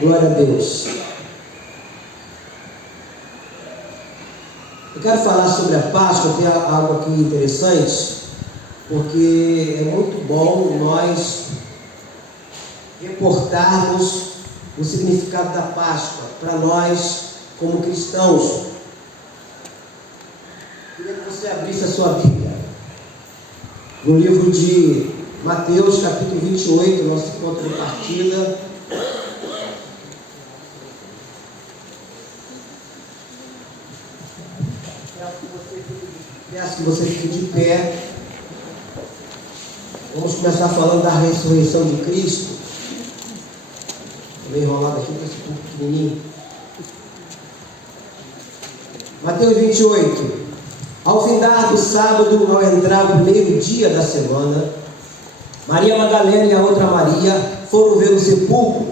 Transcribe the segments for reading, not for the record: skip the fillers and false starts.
Glória a Deus. Eu quero falar sobre a Páscoa. Tem algo aqui interessante, porque é muito bom nós reportarmos o significado da Páscoa para nós como cristãos. Queria que você abrisse a sua Bíblia no livro de Mateus, capítulo 28, nosso ponto de partida. Peço que você fique de pé. Vamos começar falando da ressurreição de Cristo. Estou meio enrolado aqui, porque esse pouco pequenininho. Mateus 28. Ao findar do sábado, ao entrar o primeiro dia da semana, Maria Madalena e a outra Maria foram ver o sepulcro.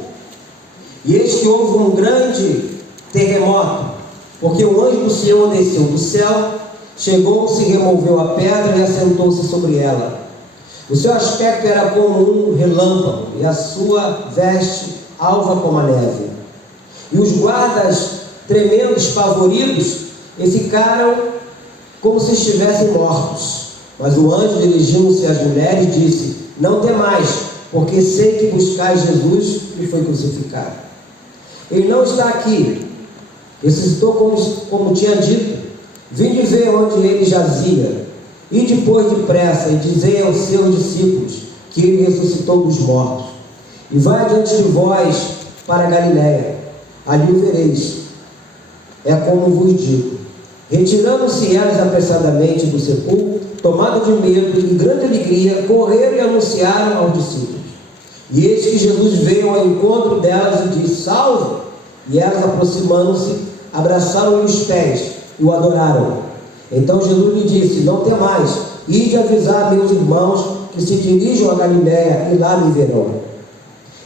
E eis que houve um grande terremoto, porque o anjo do Senhor desceu do céu, chegou-se, removeu a pedra e assentou-se sobre ela. O seu aspecto era como um relâmpago, e a sua veste alva como a neve. E os guardas, tremendo, espavoridos, e ficaram como se estivessem mortos. Mas o anjo, dirigindo-se às mulheres, disse: não temais, porque sei que buscais Jesus que foi crucificado. Ele não está aqui, ressuscitou como tinha dito. Vinde ver onde ele jazia. E depois depressa, e dizei aos seus discípulos que ele ressuscitou dos mortos. E vai adiante de vós para a Galiléia, ali o vereis. É como vos digo. Retirando-se elas apressadamente do sepulcro, tomado de medo e grande alegria, correram e anunciaram aos discípulos. E eis que Jesus veio ao encontro delas e disse: salve! E elas, aproximando-se, abraçaram-lhe os pés e o adoraram. Então Jesus lhe disse: não temais, ide avisar meus irmãos que se dirijam a Galiléia e lá me verão.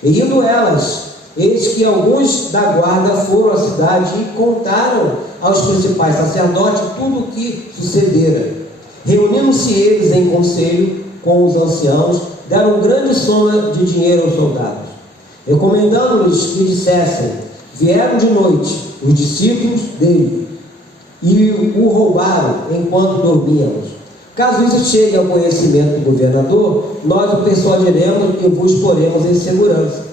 E indo elas, eis que alguns da guarda foram à cidade e contaram aos principais sacerdotes tudo o que sucedera. Reunindo-se eles em conselho com os anciãos, deram grande soma de dinheiro aos soldados, recomendando-lhes que dissessem: vieram de noite os discípulos dele e o roubaram enquanto dormíamos. Caso isso chegue ao conhecimento do governador, nós o persuadiremos e vos poremos em segurança.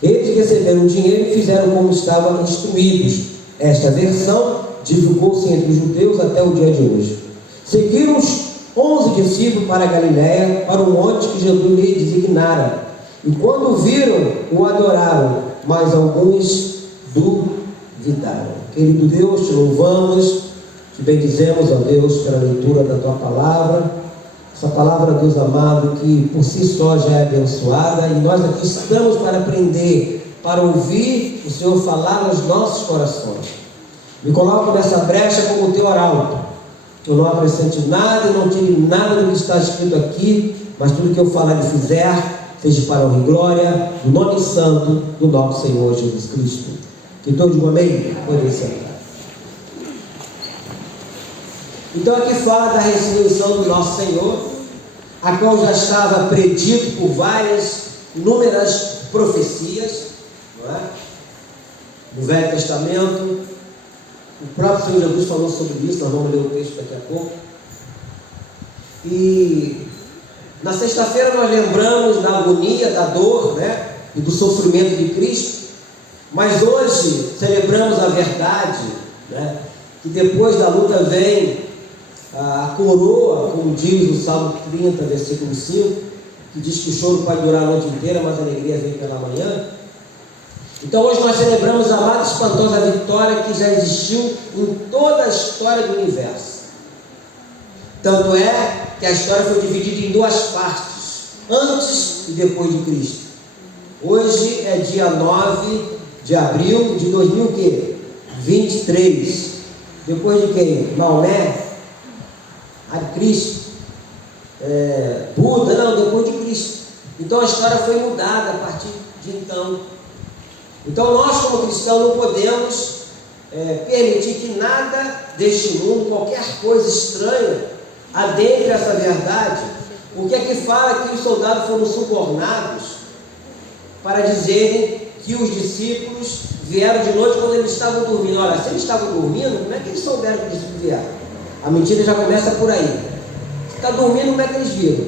Eles receberam o dinheiro e fizeram como estavam instruídos. Esta versão divulgou-se entre os judeus até o dia de hoje. Seguiram os 11 discípulos para a Galiléia, para o monte que Jesus lhe designara. E quando o viram, o adoraram, mas alguns duvidaram. Querido Deus, te louvamos, te bendizemos, ó Deus, pela leitura da tua palavra. Essa palavra, Deus amado, que por si só já é abençoada, e nós aqui estamos para aprender, para ouvir o Senhor falar nos nossos corações. Me coloco nessa brecha como teu arauto. Eu não acrescente nada e não tire nada do que está escrito aqui, mas tudo que eu falar e fizer, seja para a honra e glória do nome santo do nosso Senhor Jesus Cristo. Que todos digam amém? Podem sentar. Então aqui fala da ressurreição do nosso Senhor, a qual já estava predito por inúmeras profecias, não é? No Velho Testamento. O próprio Senhor Jesus falou sobre isso, nós vamos ler o texto daqui a pouco. E na sexta-feira nós lembramos da agonia, da dor, né? E do sofrimento de Cristo. Mas hoje celebramos a verdade, né? Que depois da luta vem a coroa, como diz o Salmo 30, versículo 5, que diz que o choro pode durar a noite inteira, mas a alegria vem pela manhã. Então hoje nós celebramos a mais espantosa vitória que já existiu em toda a história do universo. Tanto é que a história foi dividida em duas partes, antes e depois de Cristo. Hoje é dia 9 de abril de 2023. Depois de quem? Maomé? Cristo? Buda? Não, depois de Cristo. Então a história foi mudada a partir de então. Então nós como cristãos não podemos permitir que nada deste mundo, qualquer coisa estranha, adentre essa verdade, porque aqui fala que os soldados foram subornados para dizerem que os discípulos vieram de noite quando eles estavam dormindo. Olha, se eles estavam dormindo, como é que eles souberam que os discípulos vieram? A mentira já começa por aí. Se está dormindo, como é que eles viram?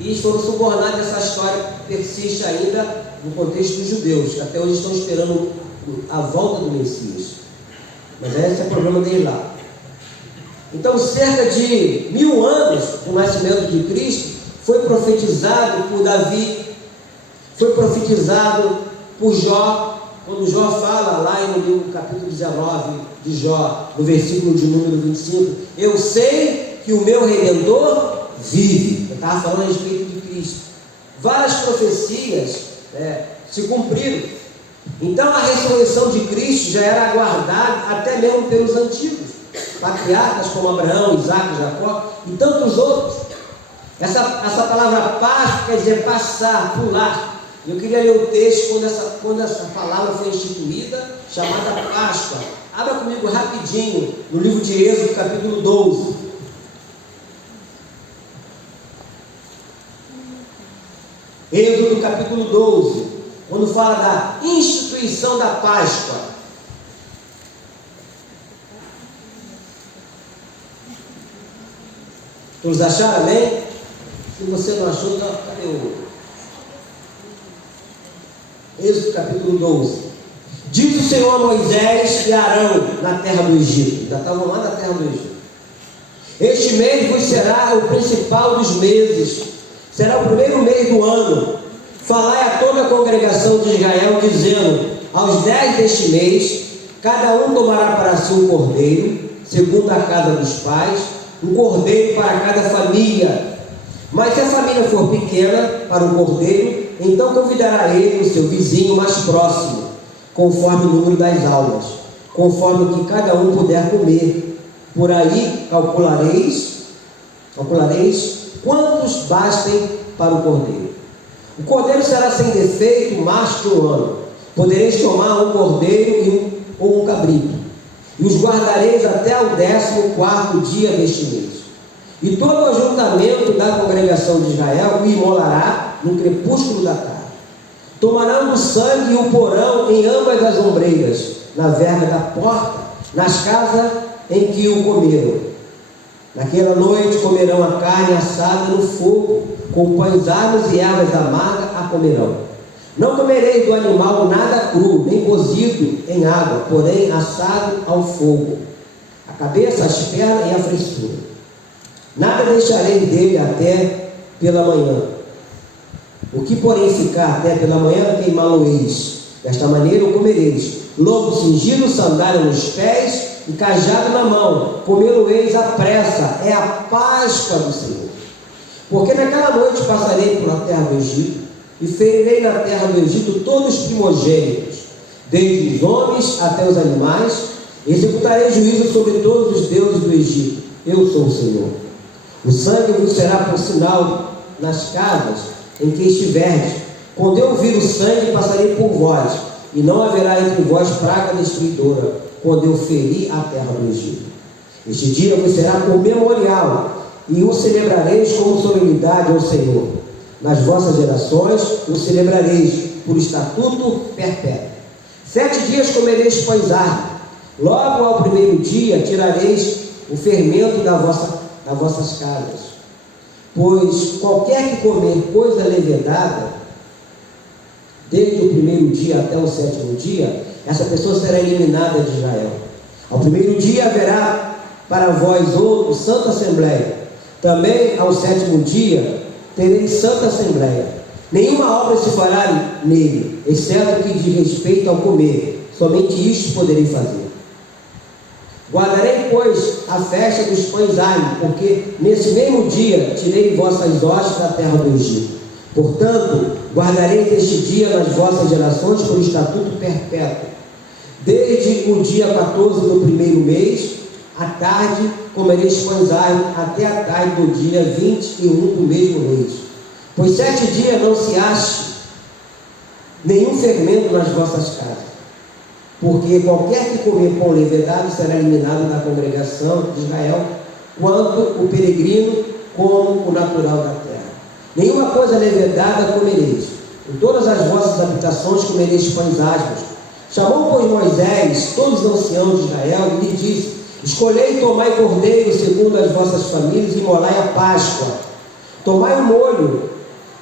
E eles foram subornados. Essa história persiste ainda no contexto dos judeus, que até hoje estão esperando a volta do Messias. Mas esse é o problema deles lá. Então, cerca de 1000 anos do nascimento de Cristo, foi profetizado por Davi, foi profetizado por Jó, quando Jó fala lá no livro capítulo 19 de Jó, no versículo de número 25, eu sei que o meu Redentor vive. Eu estava falando a respeito de Cristo. Várias profecias se cumpriram. Então a ressurreição de Cristo já era aguardada até mesmo pelos antigos patriarcas como Abraão, Isaac, Jacó e tantos outros. Essa palavra Páscoa quer dizer passar, pular. Eu queria ler o texto quando essa palavra foi instituída, chamada Páscoa. Abra comigo rapidinho no livro de Êxodo, capítulo 12. Êxodo, capítulo 12, quando fala da instituição da Páscoa. Todos acharam, amém? Se você não achou, cadê o outro? Êxodo capítulo 12. Diz o Senhor a Moisés e Arão na terra do Egito. Já estavam lá na terra do Egito. Este mês vos será o principal dos meses. Será o primeiro mês do ano. Falai a toda a congregação de Israel, dizendo: aos 10 deste mês, cada um tomará para si um cordeiro, segundo a casa dos pais, um cordeiro para cada família. Mas se a família for pequena para um cordeiro, então convidará ele o seu vizinho mais próximo, conforme o número das almas, conforme o que cada um puder comer. Por aí calculareis quantos bastem para o cordeiro. O cordeiro será sem defeito, macho de um ano. Podereis tomar um cordeiro ou um cabrito, e os guardareis até o 14º dia deste mês. E todo o ajuntamento da congregação de Israel o imolará no crepúsculo da tarde. Tomarão do sangue e o porão em ambas as ombreiras, na verga da porta, nas casas em que o comeram. Naquela noite comerão a carne assada no fogo, com pães asmos e ervas amargas a comerão. Não comereis do animal nada cru, nem cozido em água, porém assado ao fogo, a cabeça, as pernas e a frescura. Nada deixareis dele até pela manhã. O que porém ficar até pela manhã, queimá-lo-eis. Desta maneira o comereis. Lobo cingido, sandália nos pés e cajado na mão. Comê-lo-eis à pressa. É a Páscoa do Senhor. Porque naquela noite passarei por a terra do Egito, e ferirei na terra do Egito todos os primogênitos, desde os homens até os animais. Executarei juízo sobre todos os deuses do Egito. Eu sou o Senhor. O sangue vos será por sinal nas casas em que estiverdes. Quando eu vir o sangue, passarei por vós, e não haverá entre vós praga destruidora, quando eu ferir a terra do Egito. Este dia vos será por memorial, e o celebrareis como solenidade ao Senhor. Nas vossas gerações o celebrareis por estatuto perpétuo. 7 dias comereis pães árduos. Logo ao primeiro dia tirareis o fermento das vossas casas. Pois qualquer que comer coisa levedada, desde o primeiro dia até o 7º dia, essa pessoa será eliminada de Israel. Ao primeiro dia haverá para vós outro santa assembleia. Também ao 7º dia tereis santa assembleia. Nenhuma obra se fará nele, exceto o que diz respeito ao comer. Somente isto poderei fazer. Guardarei, pois, a festa dos pães árduos, porque nesse mesmo dia tirei vossas hostes da terra do Egito. Portanto, guardareis este dia nas vossas gerações por estatuto perpétuo. Desde o dia 14 do primeiro mês, à tarde, comereis pães árduos até a tarde do dia 21 do mesmo mês. Pois 7 dias não se ache nenhum fermento nas vossas casas. Porque qualquer que comer pão levedado será eliminado da congregação de Israel, quanto o peregrino como o natural da terra. Nenhuma coisa levedada comereis, Em todas as vossas habitações comereis pães asmos. Chamou, pois, Moisés todos os anciãos de Israel e lhe disse: escolhei e tomai cordeiro segundo as vossas famílias e molai a Páscoa. Tomai o molho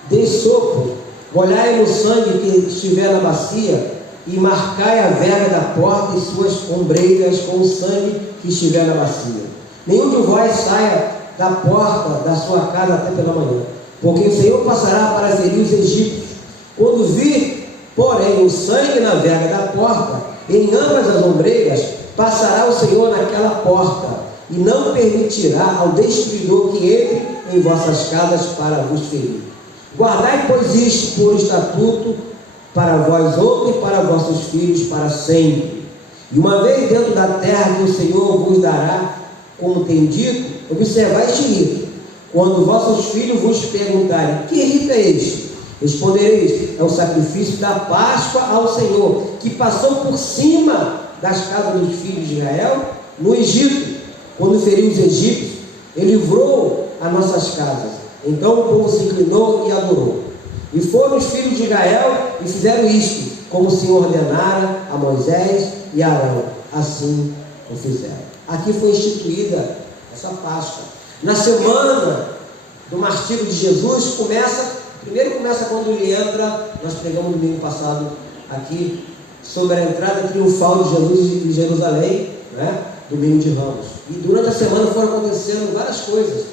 de sopo, molhai no sangue que estiver na bacia e marcai a verga da porta e suas ombreiras com o sangue que estiver na bacia. Nenhum de vós saia da porta da sua casa até pela manhã, porque o Senhor passará para ferir os egípcios. Quando vir, porém, o sangue na verga da porta, em ambas as ombreiras, passará o Senhor naquela porta, e não permitirá ao destruidor que entre em vossas casas para vos ferir. Guardai, pois, isto por estatuto para vós outros e para vossos filhos para sempre. E uma vez dentro da terra que o Senhor vos dará, como tem dito, observai este rito. Quando vossos filhos vos perguntarem: que rito é este? Respondereis: é o sacrifício da Páscoa ao Senhor, que passou por cima das casas dos filhos de Israel no Egito, quando feriu os egípcios, ele livrou as nossas casas. Então o povo se inclinou e adorou. E foram os filhos de Israel e fizeram isto, como o Senhor ordenara a Moisés e a Arão. Assim o fizeram. Aqui foi instituída essa Páscoa. Na semana do martírio de Jesus, primeiro começa quando ele entra. Nós pregamos no domingo passado aqui sobre a entrada triunfal de Jesus em Jerusalém, né? Domingo de Ramos. E durante a semana foram acontecendo várias coisas.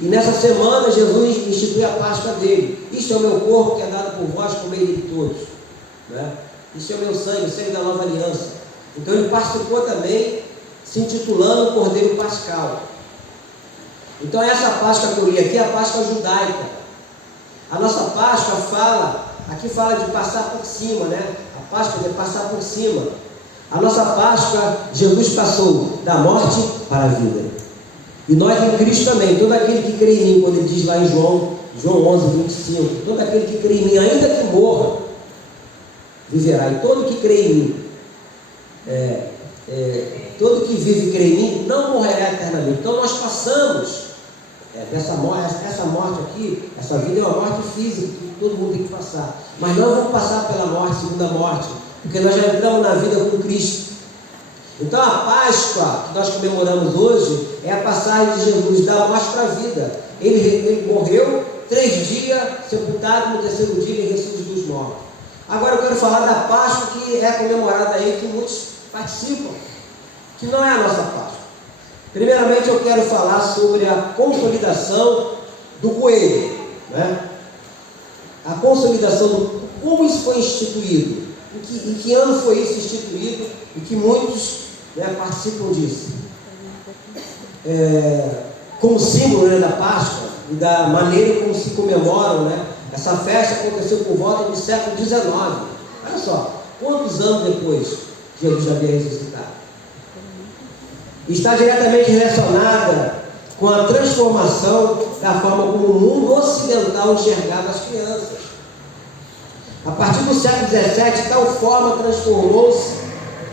E nessa semana Jesus institui a Páscoa dele. Isto é o meu corpo que é dado por vós, comei de todos, né? Isto é o meu sangue, o sangue da nova aliança. Então ele participou também, se intitulando Cordeiro Pascal. Então essa Páscoa que eu li aqui é a Páscoa judaica. A nossa Páscoa aqui fala de passar por cima, né? A Páscoa é de passar por cima. A nossa Páscoa, Jesus passou da morte para a vida. E nós em Cristo também, todo aquele que crê em mim, quando ele diz lá em João 11, 25, todo aquele que crê em mim, ainda que morra, viverá. E todo que crê em mim, todo que vive e crê em mim, não morrerá eternamente. Então nós passamos essa morte aqui, essa vida é uma morte física, que todo mundo tem que passar. Mas não vamos passar pela morte, segunda morte, porque nós já entramos na vida com Cristo. Então a Páscoa que nós comemoramos hoje é a passagem de Jesus da morte para a vida. Ele morreu 3 dias, sepultado, no 3º dia ele ressuscitou dos mortos. Agora eu quero falar da Páscoa que é comemorada aí, que muitos participam, que não é a nossa Páscoa. Primeiramente eu quero falar sobre a consolidação do coelho, né? A consolidação como isso foi instituído, em que ano foi isso instituído e que muitos, né, participam disso. Como símbolo, né, da Páscoa e da maneira como se comemoram, né? Essa festa aconteceu por volta do século XIX. Olha só, quantos anos depois Jesus já havia ressuscitado? Está diretamente relacionada com a transformação da forma como o mundo ocidental enxergava as crianças. A partir do século XVII, tal forma transformou-se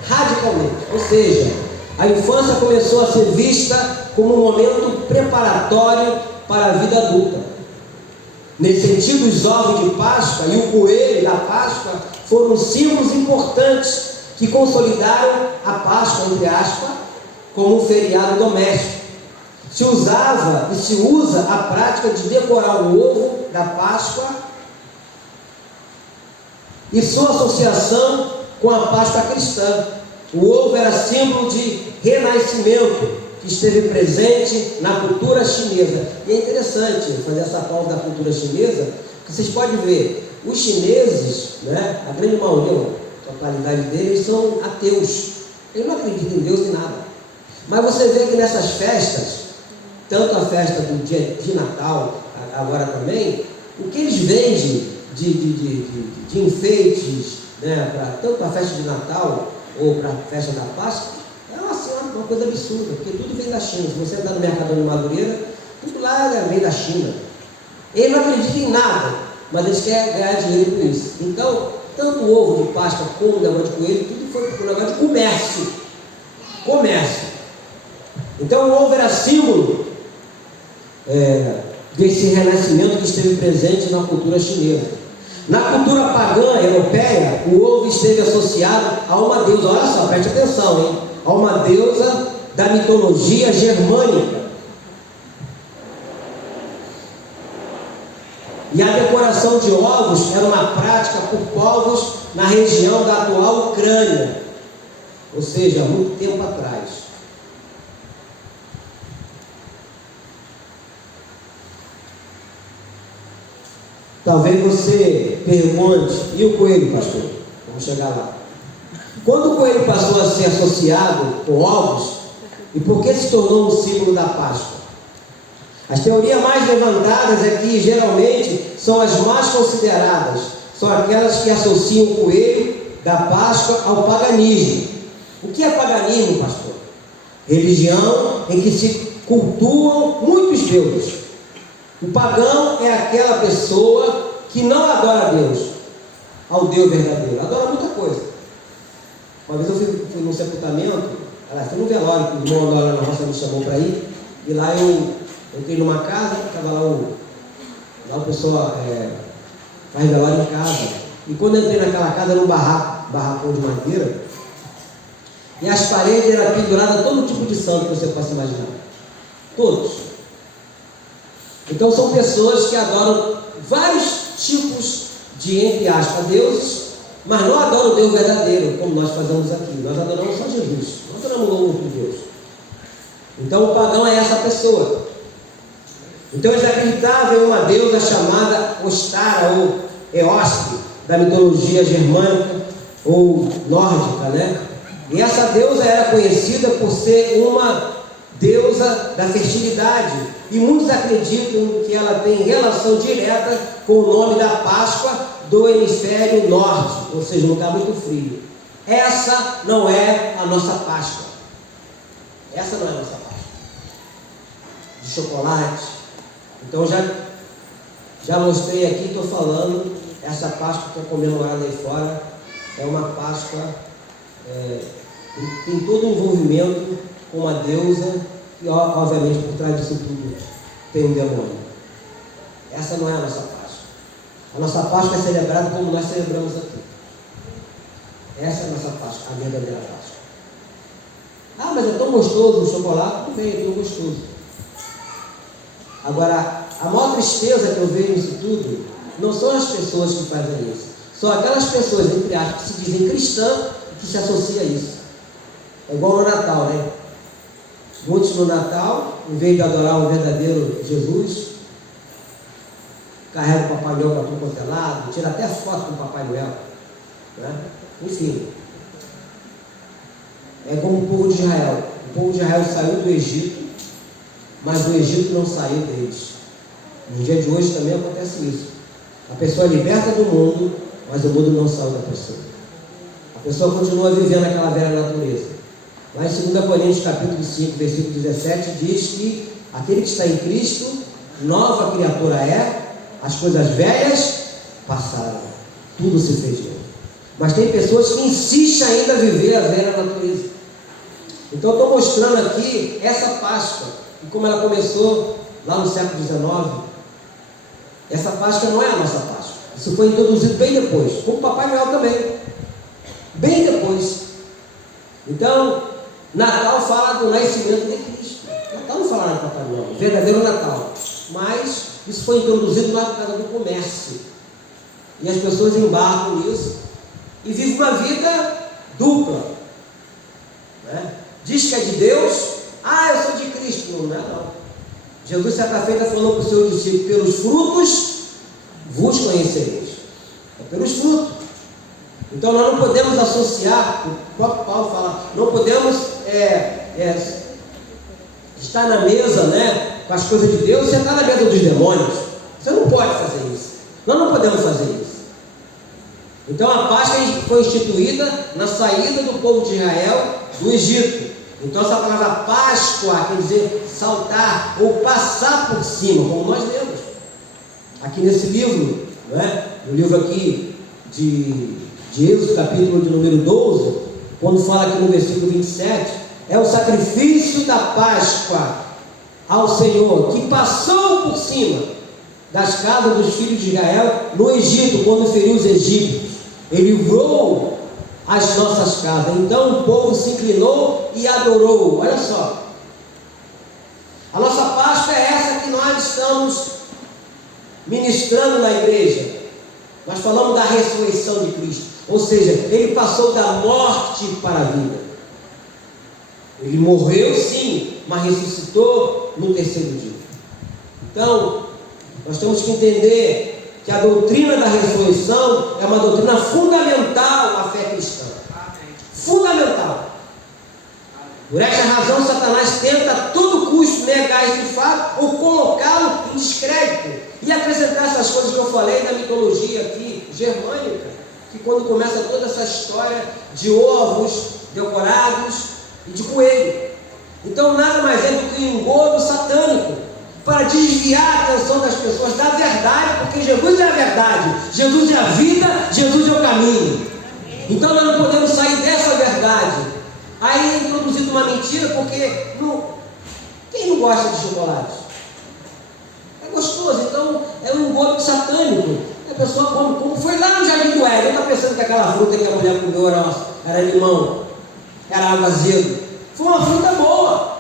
radicalmente. Ou seja, a infância começou a ser vista como um momento preparatório para a vida adulta. Nesse sentido, os ovos de Páscoa e o coelho da Páscoa foram símbolos importantes que consolidaram a Páscoa, entre aspas, como um feriado doméstico. Se usava e se usa a prática de decorar o ovo da Páscoa e sua associação com a Páscoa cristã. O ovo era símbolo de renascimento que esteve presente na cultura chinesa. E é interessante fazer essa pausa da cultura chinesa, porque vocês podem ver, os chineses, né, a grande maioria, a totalidade deles, são ateus. Eles não acreditam em Deus e nada. Mas você vê que nessas festas, tanto a festa do dia de Natal, agora também, o que eles vendem de enfeites, né, tanto para a festa de Natal ou para a festa da Páscoa, é uma coisa absurda, porque tudo vem da China. Se você andar no Mercadão de Madureira, tudo lá vem da China. Eles não acreditam em nada, mas eles querem ganhar dinheiro com isso. Então, tanto o ovo de Páscoa como o negócio de coelho, tudo foi para o negócio de comércio. Então o ovo era símbolo desse renascimento que esteve presente na cultura chinesa. Na cultura pagã europeia, o ovo esteve associado a uma deusa, olha só, preste atenção, hein? A uma deusa da mitologia germânica. E a decoração de ovos era uma prática por povos na região da atual Ucrânia, ou seja, há muito tempo atrás. Talvez você pergunte, e o coelho, pastor? Vamos chegar lá. Quando o coelho passou a ser associado com ovos, e por que se tornou um símbolo da Páscoa? As teorias mais levantadas aqui, geralmente, são as mais consideradas. São aquelas que associam o coelho da Páscoa ao paganismo. O que é paganismo, pastor? Religião em que se cultuam muitos deuses. O pagão é aquela pessoa que não adora a Deus, ao Deus verdadeiro. Adora muita coisa. Uma vez eu fui num sepultamento, fui num velório, que o irmão lá na roça me chamou para ir, e lá eu entrei numa casa, estava lá o pessoal faz velório em casa. E quando eu entrei naquela casa, era um barracão de madeira, e as paredes eram penduradas todo tipo de santo que você possa imaginar. Todos. Então são pessoas que adoram vários tipos de, entre aspas, deuses, mas não adoram o Deus verdadeiro, como nós fazemos aqui. Nós adoramos só Jesus, não adoramos o outro Deus. Então o pagão é essa pessoa. Então eles acreditavam em uma deusa chamada Ostara ou Eostre, da mitologia germânica ou nórdica, né? E essa deusa era conhecida por ser uma deusa da fertilidade, e muitos acreditam que ela tem relação direta com o nome da Páscoa do hemisfério norte, ou seja, um lugar muito frio. Essa não é a nossa Páscoa. Essa não é a nossa Páscoa. De chocolate. Então já mostrei aqui, estou falando, essa Páscoa que é comemorada aí fora é uma Páscoa, tem todo um envolvimento com uma deusa e obviamente por trás disso tudo tem um demônio. Essa não é a nossa Páscoa. A nossa Páscoa é celebrada como nós celebramos aqui. Essa é a nossa Páscoa, a verdadeira Páscoa. Ah, mas é tão gostoso o chocolate. Tudo bem, é tão gostoso. Agora, a maior tristeza que eu vejo nisso tudo não são as pessoas que fazem isso. São aquelas pessoas, entre aspas, que se dizem cristãs e que se associam a isso. É igual no Natal, né? Muitos no Natal, em vez de adorar o verdadeiro Jesus, carregam o Papai Noel para tudo quanto é lado, tira até foto com o Papai Noel, né? Enfim, é como o povo de Israel. O povo de Israel saiu do Egito, mas o Egito não saiu deles. No dia de hoje também acontece isso. A pessoa é liberta do mundo, mas o mundo não saiu da pessoa. A pessoa continua vivendo aquela velha natureza. Lá em 2 Coríntios capítulo 5, versículo 17, diz que aquele que está em Cristo, nova criatura é, as coisas velhas passaram, tudo se fez novo. Mas tem pessoas que insistem ainda a viver a velha natureza. Então eu estou mostrando aqui essa Páscoa, e como ela começou lá no século XIX. Essa Páscoa não é a nossa Páscoa. Isso foi introduzido bem depois, como o Papai Noel também, bem depois. Então, Natal fala do nascimento de Cristo. Natal não fala de Papai Noel, verdadeiro Natal. Mas isso foi introduzido lá por causa do comércio. E as pessoas embarcam nisso e vivem uma vida dupla, né? Diz que é de Deus, eu sou de Cristo. Não é não. Jesus certa feita falou para os seus discípulos: pelos frutos vos conhecereis. É pelos frutos. Então nós não podemos associar, o próprio Paulo fala, não podemos estar na mesa, né, com as coisas de Deus e sentar na mesa dos demônios. Você não pode fazer isso. Nós não podemos fazer isso. Então a Páscoa foi instituída na saída do povo de Israel do Egito. Então essa palavra Páscoa quer dizer saltar ou passar por cima, como nós lemos aqui nesse livro, né? No livro aqui de Êxodo, capítulo de número 12, quando fala aqui no versículo 27, é o sacrifício da Páscoa ao Senhor, que passou por cima. das casas dos filhos de Israel no Egito, quando feriu os egípcios. Ele livrou as nossas casas. Então o povo se inclinou e adorou. Olha só. A nossa Páscoa é essa que nós estamos ministrando na igreja. Nós falamos da ressurreição de Cristo. Ou seja, ele passou da morte para a vida. Ele morreu sim, mas ressuscitou no terceiro dia. Então, nós temos que entender que a doutrina da ressurreição é uma doutrina fundamental à fé cristã. Fundamental. Por esta razão, Satanás tenta a todo custo negar esse fato ou colocá-lo em descrédito e acrescentar essas coisas que eu falei da mitologia aqui germânica, que quando começa toda essa história de ovos decorados e de coelho. Então nada mais é do que um engodo satânico para desviar a atenção das pessoas da verdade, porque Jesus é a verdade, Jesus é a vida, Jesus é o caminho. Então nós não podemos sair dessa verdade. Aí é introduzido uma mentira, porque quem não gosta de chocolate? É gostoso, então é um engodo satânico. A pessoa come, como foi lá no Jardim do Éden, está pensando que aquela fruta que a mulher comeu era limão, era água azedo. Foi uma fruta boa.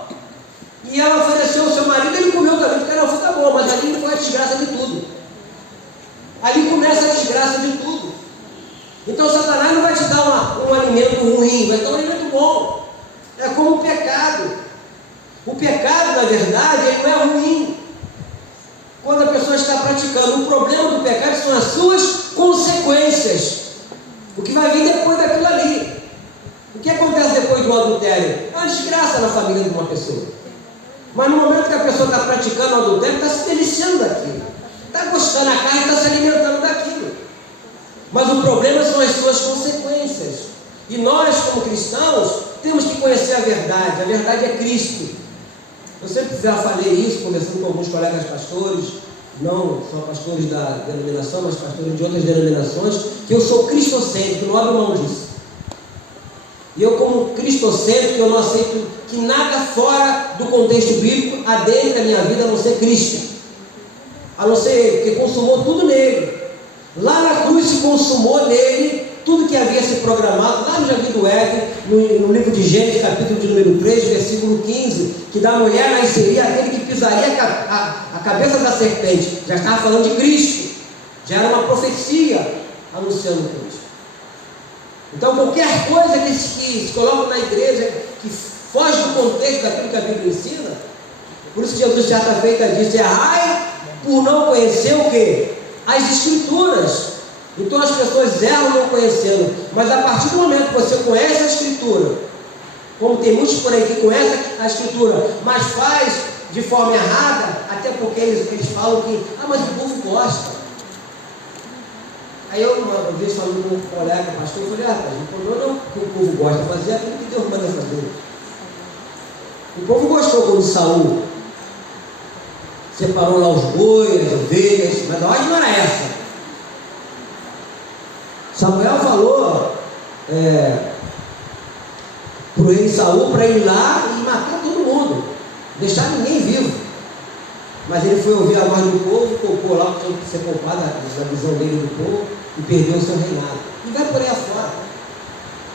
E ela ofereceu ao seu marido, ele comeu também, porque era uma fruta boa, mas ali foi a desgraça de tudo. Ali começa a desgraça de tudo. Então Satanás não vai te dar um alimento ruim, vai dar um alimento bom. É como o pecado. O pecado, na verdade, ele não é ruim. Quando a pessoa está praticando, o problema do pecado são as suas consequências. O que vai vir depois daquilo ali. O que acontece depois do adultério? É uma desgraça na família de uma pessoa. Mas no momento que a pessoa está praticando o adultério, está se deliciando daquilo. Está gostando da carne, está se alimentando daquilo. Mas o problema são as suas consequências. E nós, como cristãos, temos que conhecer a verdade. A verdade é Cristo. Eu sempre já falei isso, conversando com alguns colegas pastores, não só pastores da denominação, mas pastores de outras denominações, que eu sou cristocêntrico, não abro mão disso. E eu, como cristocêntrico, eu não aceito que nada fora do contexto bíblico adentre a minha vida, a não ser Cristo. A não ser Ele, porque consumou tudo nele. Lá na cruz se consumou nele tudo que havia se programado, lá no Jardim do Éden, no livro de Gênesis, capítulo de número 3, versículo 15, que da mulher nasceria aquele que pisaria a cabeça da serpente. Já estava falando de Cristo, já era uma profecia anunciando Cristo. Então qualquer coisa que se coloca na igreja, que foge do contexto daquilo que a Bíblia ensina, por isso Jesus certa feita disse: errai por não conhecer o quê? As Escrituras. Então as pessoas erram não conhecendo, mas a partir do momento que você conhece a Escritura, como tem muitos por aí que conhecem a Escritura, mas faz de forma errada, até porque eles falam que, mas o povo gosta. Aí eu uma vez falando com um colega pastor, eu falei, rapaz, o problema não é que o povo gosta, mas é aquilo que Deus manda fazer. O povo gostou quando Saul separou lá os bois, as ovelhas, mas a ordem não era essa. Samuel falou para o rei Saul para ir lá e matar todo mundo, deixar ninguém vivo. Mas ele foi ouvir a voz do povo, colocou lá que tinha que ser poupado a visão dele do povo e perdeu o seu reinado. E vai por aí afora.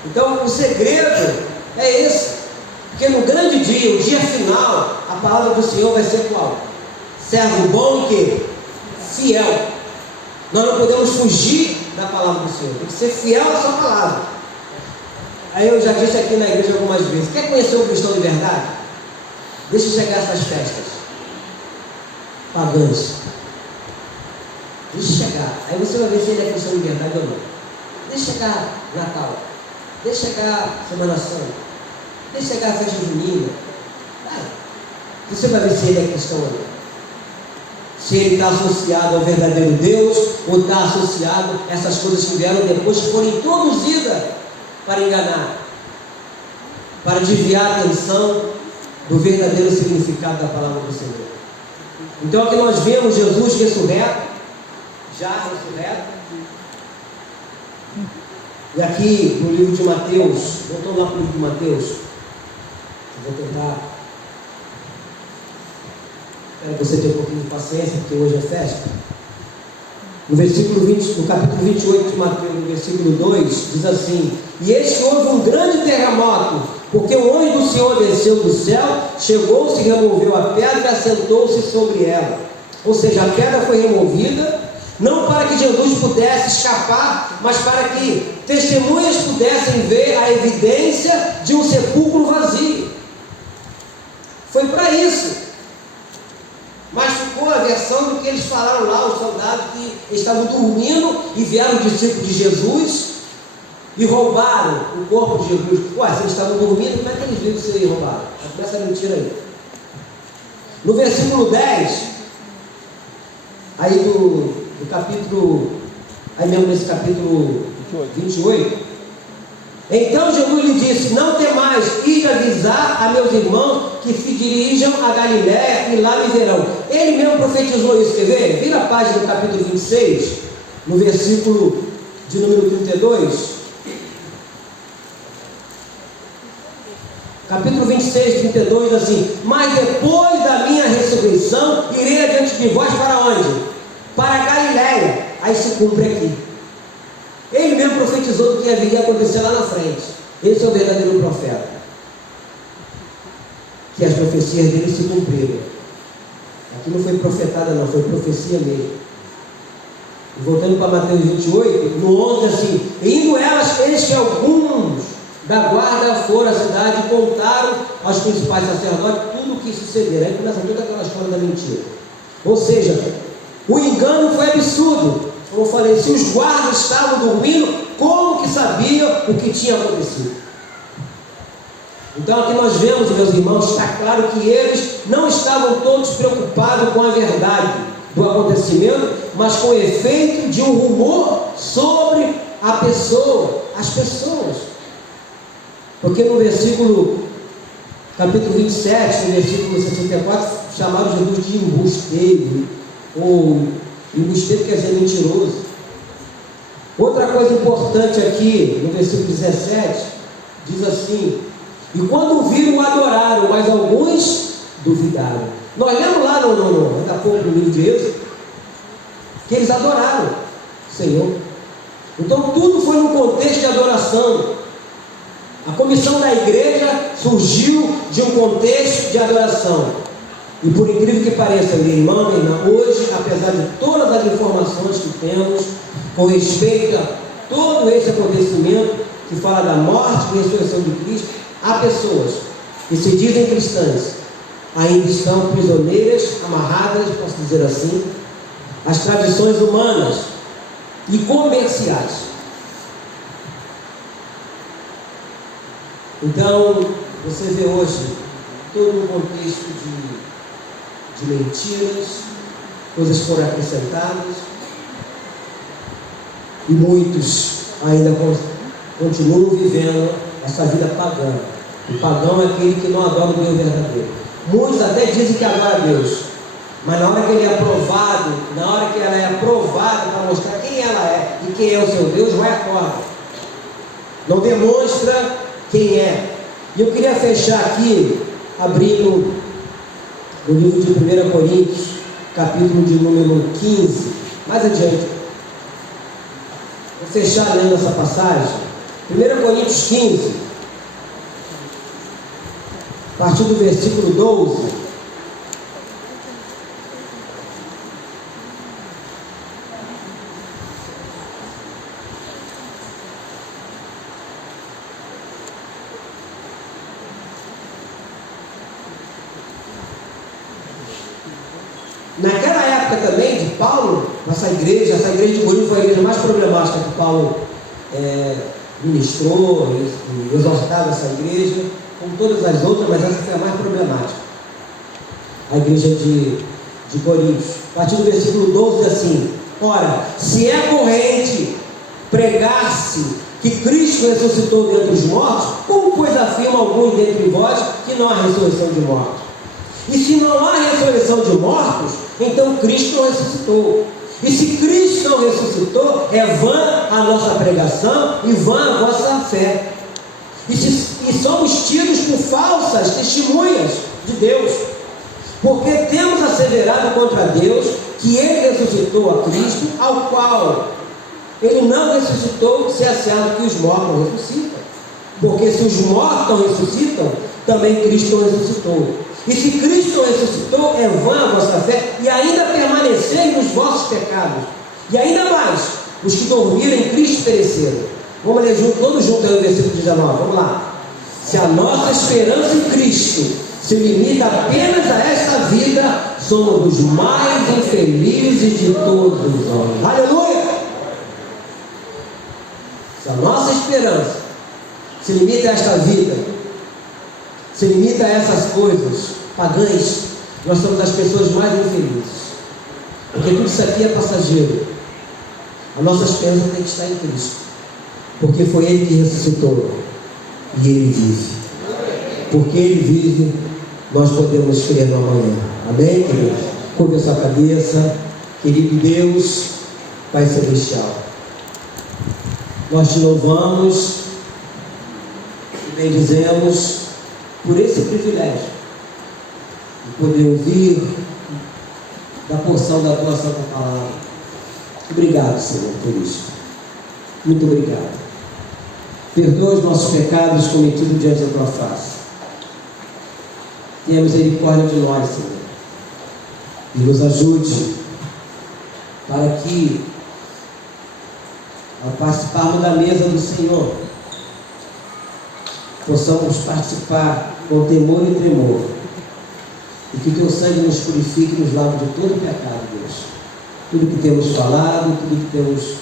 Então o segredo é esse, porque no grande dia, o dia final, a palavra do Senhor vai ser qual? Servo bom e quê? Fiel. Nós não podemos fugir da palavra do Senhor, tem que ser fiel à sua palavra. Aí eu já disse aqui na igreja algumas vezes: quer conhecer um cristão de verdade? Deixa chegar essas festas pagãs, deixa chegar, aí você vai ver se ele é cristão de verdade ou não. Deixa chegar Natal, deixa chegar Semana Santa, deixa chegar a festa junina, você vai ver se ele é cristão ou não. Se ele está associado ao verdadeiro Deus, ou está associado a essas coisas que vieram depois, que foram introduzidas para enganar, para desviar a atenção do verdadeiro significado da palavra do Senhor. Então aqui nós vemos Jesus ressurreto, já ressurreto. E aqui no livro de Mateus, voltando lá para o livro de Mateus, eu vou tentar. Quero que você tenha um pouquinho de paciência, porque hoje é festa. No capítulo 28 de Mateus, no versículo 2, diz assim: e eis que houve um grande terremoto, porque o anjo do Senhor desceu do céu, chegou-se, removeu a pedra e assentou-se sobre ela. Ou seja, a pedra foi removida, não para que Jesus pudesse escapar, mas para que testemunhas pudessem ver a evidência de um sepulcro vazio. Foi para isso. Mas ficou a versão do que eles falaram lá, os soldados que estavam dormindo e vieram os discípulos de Jesus e roubaram o corpo de Jesus. Ué, se eles estavam dormindo, como é que eles viram isso aí e roubaram? Começa a mentira aí. No versículo 10, aí do capítulo, aí mesmo nesse capítulo 28, então Jesus lhe disse: não temais, ide avisar a meus irmãos que se dirijam a Galiléia e lá me verão. Ele mesmo profetizou isso, quer ver? Vira a página do capítulo 26, no versículo de número 32. Capítulo 26, 32, assim: mas depois da minha ressurreição, irei adiante de vós para onde? Para Galiléia. Aí se cumpre aqui. Ele mesmo profetizou do que haveria acontecer lá na frente. Esse é o verdadeiro profeta. Que as profecias dele se cumpriram. Aqui não foi profetada não, foi profecia mesmo. E voltando para Mateus 28, no 11 assim: indo elas, eis que alguns da guarda foram à cidade e contaram aos principais sacerdotes tudo o que sucedera. Aí começa toda aquela história da mentira. Ou seja, o engano foi absurdo. Como eu falei, se os guardas estavam dormindo, como que sabiam o que tinha acontecido? Então aqui nós vemos, meus irmãos, está claro que eles não estavam todos preocupados com a verdade do acontecimento, mas com o efeito de um rumor sobre a pessoa, as pessoas. Porque no capítulo 27, no versículo 64, chamaram Jesus de embusteiro, ou embusteiro quer dizer mentiroso. Outra coisa importante aqui, no versículo 17, diz assim: e quando o viram, o adoraram, mas alguns duvidaram. Nós lemos lá ainda há pouco no livro de Êxodo, que eles adoraram o Senhor. Então tudo foi num contexto de adoração. A comissão da igreja surgiu de um contexto de adoração. E por incrível que pareça, minha irmã, hoje, apesar de todas as informações que temos com respeito a todo esse acontecimento que fala da morte e ressurreição de Cristo, há pessoas que se dizem cristãs, ainda estão prisioneiras, amarradas, posso dizer assim, às tradições humanas e comerciais. Então, você vê hoje todo um contexto de mentiras, coisas foram acrescentadas, e muitos ainda continuam vivendo essa vida pagã. O pagão é aquele que não adora o Deus verdadeiro. Muitos até dizem que adora a Deus, mas na hora que ele é aprovado, na hora que ela é aprovada para mostrar quem ela é e quem é o seu Deus, vai à corda. Não demonstra quem é. E eu queria fechar aqui, abrindo o livro de 1 Coríntios, capítulo de número 15, mais adiante. Vou fechar lendo essa passagem. 1 Coríntios 15, a partir do versículo 12. Naquela época também de Paulo, essa igreja de Corinto foi a igreja mais problemática que Paulo ministrou e exortava essa igreja, como todas as outras, mas essa foi a mais problemática. A igreja de Corinto. A partir do versículo 12 assim: ora, se é corrente pregar-se que Cristo ressuscitou dentre os mortos, como pois afirma alguns dentre vós que não há ressurreição de mortos? E se não há ressurreição de mortos, então Cristo não ressuscitou. E se Cristo não ressuscitou, é vã a nossa pregação e vã a vossa fé. E somos tidos por falsas testemunhas de Deus, porque temos asseverado contra Deus que ele ressuscitou a Cristo, ao qual ele não ressuscitou, se é certo que os mortos não ressuscitam. Porque se os mortos não ressuscitam, também Cristo não ressuscitou. E se Cristo não ressuscitou, é vã a vossa fé, e ainda permaneceis nos vossos pecados. E ainda mais, os que dormiram em Cristo pereceram. Vamos ler junto, todos juntos aí o versículo 19, vamos lá. Se a nossa esperança em Cristo se limita apenas a esta vida, somos os mais infelizes de todos os homens. Aleluia! Se a nossa esperança se limita a esta vida, se limita a essas coisas pagãs, nós somos as pessoas mais infelizes. Porque tudo isso aqui é passageiro. A nossa esperança tem que estar em Cristo, porque foi Ele que ressuscitou e Ele vive. Porque Ele vive, nós podemos crer no amanhã. Amém, queridos? Curva a sua cabeça. Querido Deus, Pai Celestial, nós te louvamos e bendizemos por esse privilégio de poder ouvir da porção da tua santa palavra. Obrigado, Senhor, por isso. Muito obrigado. Perdoa os nossos pecados cometidos diante da tua face. Tenha misericórdia de nós, Senhor, e nos ajude para que, ao participarmos da mesa do Senhor, possamos participar com temor e tremor, e que teu sangue nos purifique e nos lave de todo pecado, Deus. Tudo que temos falado, tudo que temos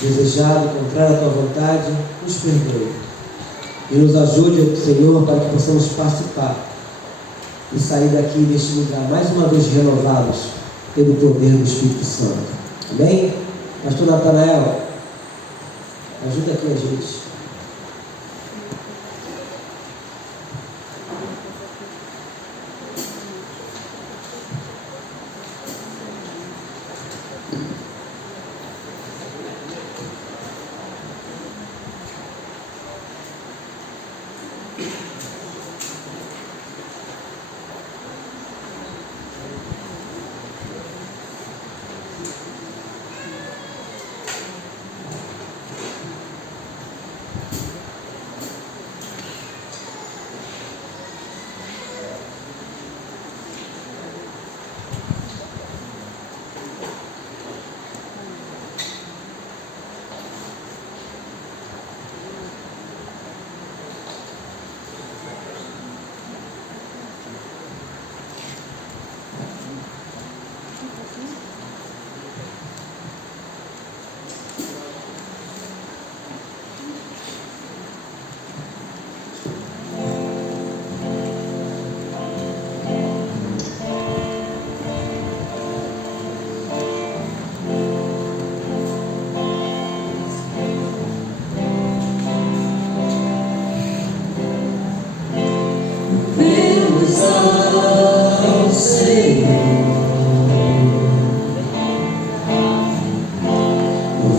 desejado, contrário à tua vontade, nos perdoe. E nos ajude, Senhor, para que possamos participar e sair daqui deste lugar mais uma vez renovados pelo poder do Espírito Santo. Amém? Pastor Natanael, ajuda aqui a gente.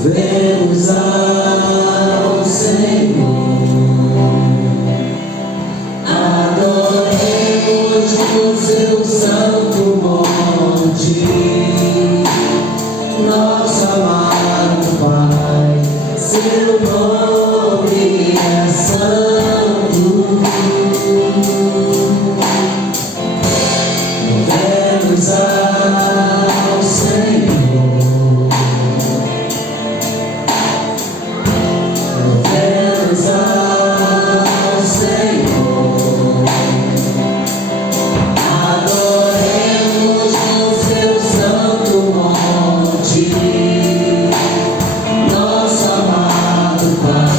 Vemos ao Senhor, adoremos no seu santo monte, nosso amado Pai, seu nome é santo. Vemos ao Senhor. Nosso amado Pai.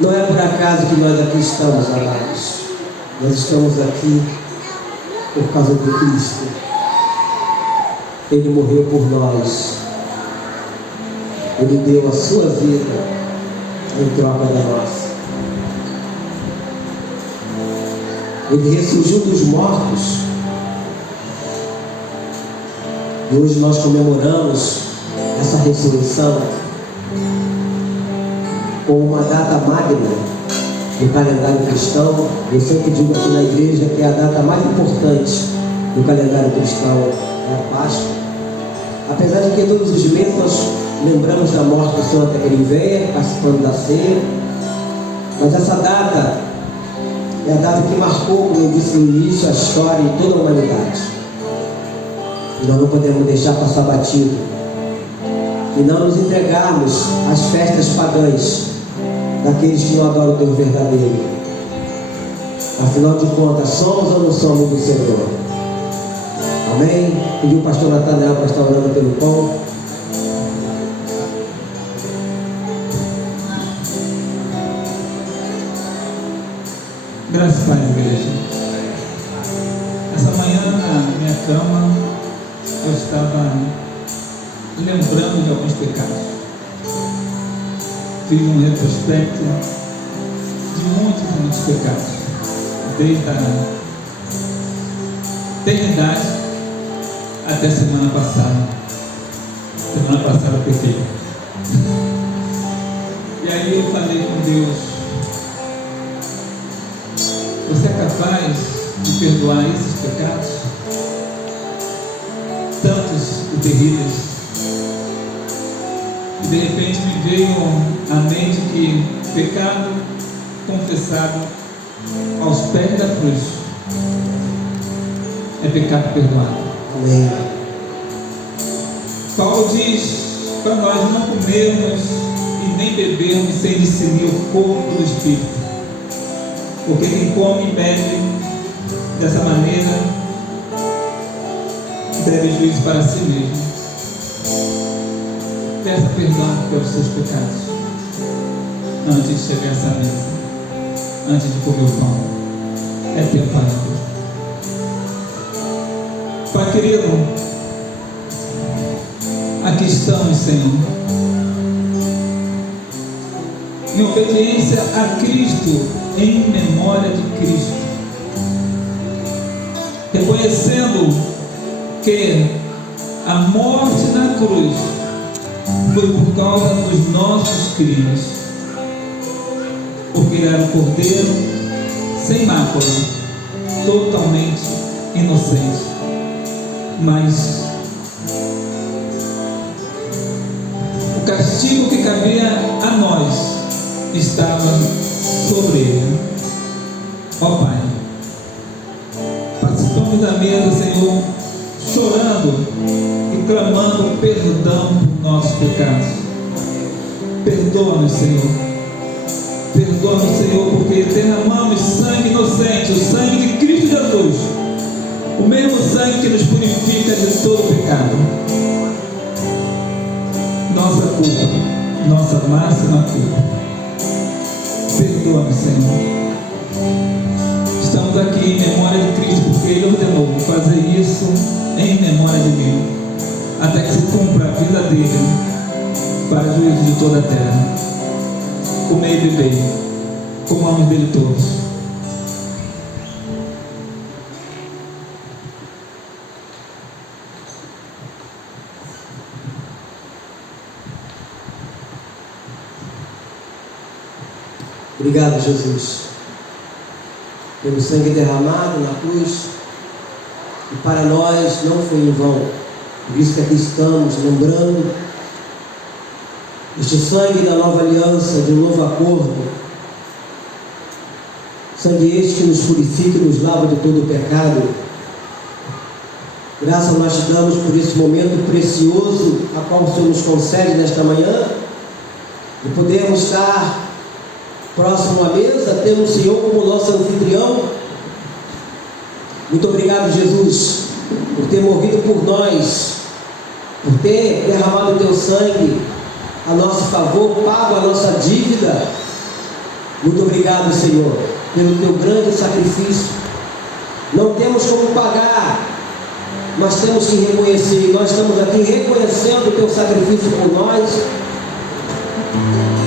Não é por acaso que nós aqui estamos, amados. Nós estamos aqui por causa de Cristo. Ele morreu por nós. Ele deu a sua vida em troca da nossa. Ele ressurgiu dos mortos. E hoje nós comemoramos essa ressurreição com uma data magna do calendário cristão. Eu sempre digo aqui na igreja que é a data mais importante do calendário cristão, é a Páscoa. Apesar de que todos os meses nós lembramos da morte do Senhor até que Ele venha, participando da ceia, mas essa data é a data que marcou, como eu disse no início, a história de toda a humanidade. E nós não podemos deixar passar batido e não nos entregarmos às festas pagãs daqueles que não adoram o Deus verdadeiro. Afinal de contas, somos ou não somos do Senhor? Amém? Pedi o pastor Natanael para estar orando pelo pão. Graças a Deus, igreja. Essa manhã na minha cama eu estava lembrando de alguns pecados. Fiz um retrospecto de muitos pecados, desde a eternidade até a semana passada. Semana passada eu pequei. E aí eu falei com Deus: você é capaz de perdoar esses pecados? Tantos e terríveis. E de repente me veio à mente que pecado confessado aos pés da cruz é pecado perdoado. Amém. Paulo diz para nós não comermos e nem bebermos sem discernir o corpo do Espírito. Porque quem come e bebe dessa maneira deve juízo para si mesmo. Peça perdão pelos seus pecados antes de chegar a essa mesa, antes de comer o pão. É tempo para Deus. Pai querido, aqui estamos, Senhor, em obediência a Cristo, em memória de Cristo, reconhecendo que a morte na cruz foi por causa dos nossos crimes, porque Ele era um cordeiro sem mácula, totalmente inocente, mas o castigo que cabia a nós estava sobre Ele. Ó Pai, participamos da mesa, Senhor, chorando e clamando perdão por nossos pecados. Perdoa-nos, Senhor. Perdoa-nos, Senhor, porque derramamos sangue inocente, o sangue de Cristo Jesus, o mesmo sangue que nos purifica de todo pecado. Nossa culpa, nossa máxima culpa. Perdoa-me, Senhor. Estamos aqui em memória de Cristo, porque Ele ordenou fazer isso em memória de mim, até que se cumpra a vida dele para o juízo de toda a terra. Comei e bebei, comamos dele todos. Obrigado, Jesus, pelo sangue derramado na cruz, e para nós não foi em vão. Por isso que aqui estamos lembrando este sangue da nova aliança, de um novo acordo, sangue este que nos purifica e nos lava de todo o pecado. Graças nós te damos por esse momento precioso a qual o Senhor nos concede nesta manhã, de podermos estar próximo à mesa, tendo o Senhor como nosso anfitrião. Muito obrigado, Jesus, por ter morrido por nós, por ter derramado o teu sangue a nosso favor, pago a nossa dívida, Muito obrigado, Senhor, pelo teu grande sacrifício. Não temos como pagar, mas temos que reconhecer. Nós estamos aqui reconhecendo o teu sacrifício por nós,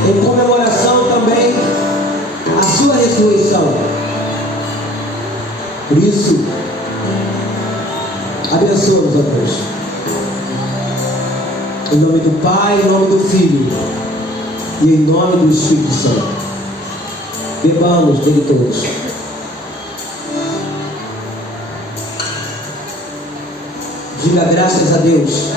em comemoração também a sua ressurreição. Por isso, abençoa-nos, ó Deus. Em nome do Pai, em nome do Filho e em nome do Espírito Santo. Bebamos dele todos. Diga graças a Deus.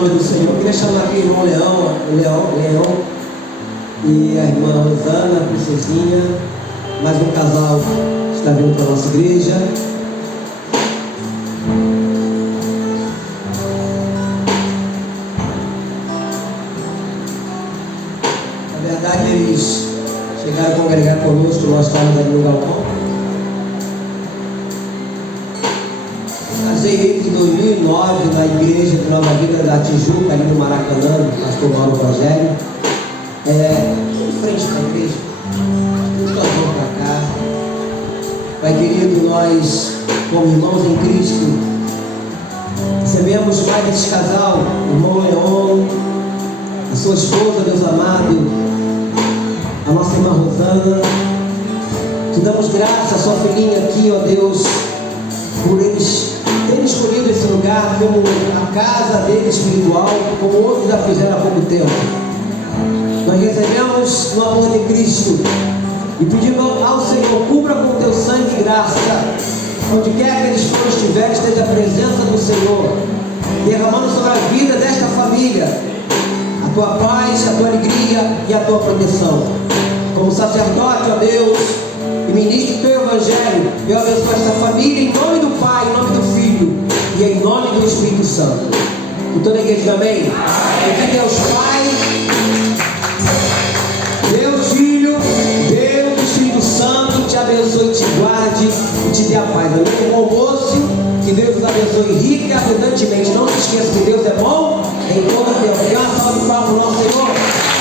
nome do Senhor. Eu queria chamar aqui o irmão Leão e a irmã Rosana, a princesinha. Mais um casal está vindo para a nossa igreja. Na verdade, eles chegaram a congregar conosco, nós estávamos ali no galpão. Casei eles em 2009 na igreja de Nova Vida da Tijuca, ali no Maracanã, do pastor Mauro Rogério. Em frente para a igreja. Nós vamos para cá. Pai querido, nós, como irmãos em Cristo, recebemos mais desse casal, o irmão Leon, a sua esposa, Deus amado, a nossa irmã Rosana. Te damos graça, a sua filhinha aqui, ó Deus, por eles terem escolhido esse lugar como a casa dele espiritual, como outros já fizeram há pouco tempo. Nós recebemos no amor de Cristo e pedimos ao Senhor, cubra com teu sangue e graça, onde quer que eles estiverem, esteja a presença do Senhor, derramando sobre a vida desta família a tua paz, a tua alegria e a tua proteção. Como sacerdote, ó Deus, e ministro do teu evangelho, eu abençoo esta família em nome do Pai, em nome do Filho e em nome do Espírito Santo. E toda a igreja diz amém? Que Deus Pai, Deus Filho, Deus Espírito Santo te abençoe, te guarde e te dê a paz. Amém? Bom almoço, que Deus nos abençoe rica e abundantemente. Não se esqueça que Deus é bom em todo o tempo. Dê uma salva de palmas ao nosso Senhor.